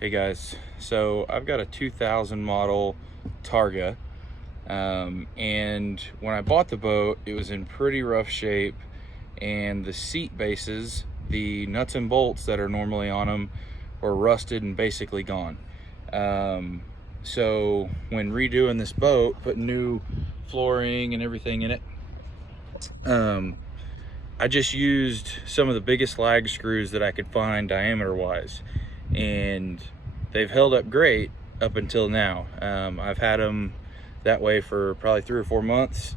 Hey guys, so I've got a 2000 model Targa, and when I bought the boat, it was in pretty rough shape, and the seat bases, the nuts and bolts that are normally on them, were rusted and basically gone. So when redoing this boat, putting new flooring and everything in it, I just used some of the biggest lag screws that I could find diameter wise, and they've held up great up until now. I've had them that way for probably 3 or 4 months,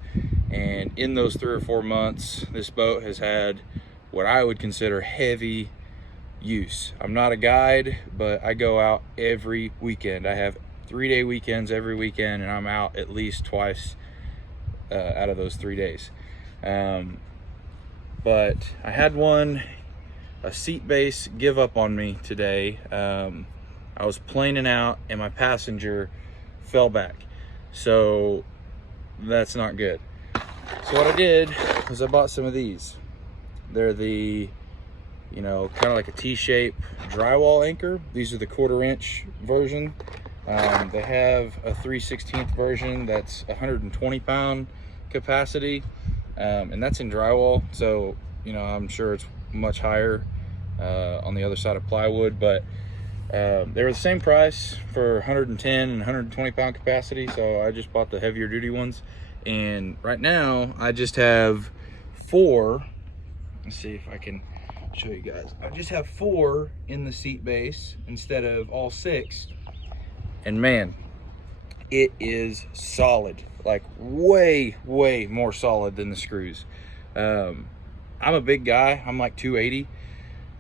and in those 3 or 4 months this boat has had what I would consider heavy use. I'm not a guide, but I go out every weekend. I have 3-day weekends every weekend, and I'm out at least twice out of those 3 days. But I had a seat base give up on me today. I was planing out and my passenger fell back, so that's not good. So what I did was I bought some of these. They're the, kind of like a T-shape drywall anchor. These are the 1/4 inch version. They have a 3/16 version that's 120 pound capacity, and that's in drywall, so I'm sure it's much higher on the other side of plywood, but they were the same price for 110 and 120 pound capacity, so I just bought the heavier duty ones. And right now I just have 4. Let's see if I can show you guys. I just have 4 in the seat base instead of all 6, and man, it is solid, like way more solid than the screws. I'm a big guy, I'm like 280.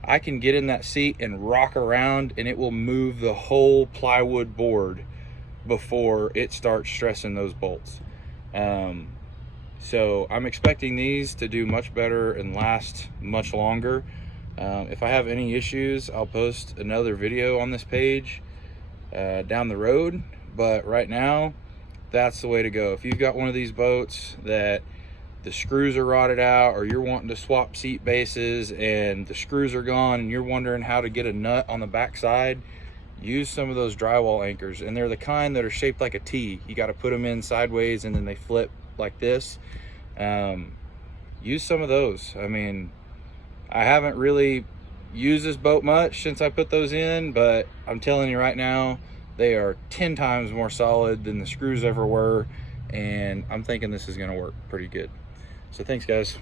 I can get in that seat and rock around and it will move the whole plywood board before it starts stressing those bolts. So I'm expecting these to do much better and last much longer. If I have any issues, I'll post another video on this page down the road, but right now that's the way to go. If you've got one of these boats that the screws are rotted out, or you're wanting to swap seat bases and the screws are gone and you're wondering how to get a nut on the back side, use some of those drywall anchors. And they're the kind that are shaped like a T. You got to put them in sideways and then they flip like this. Use some of those. I mean, I haven't really used this boat much since I put those in, but I'm telling you right now, they are 10 times more solid than the screws ever were, and I'm thinking this is going to work pretty good. So thanks guys.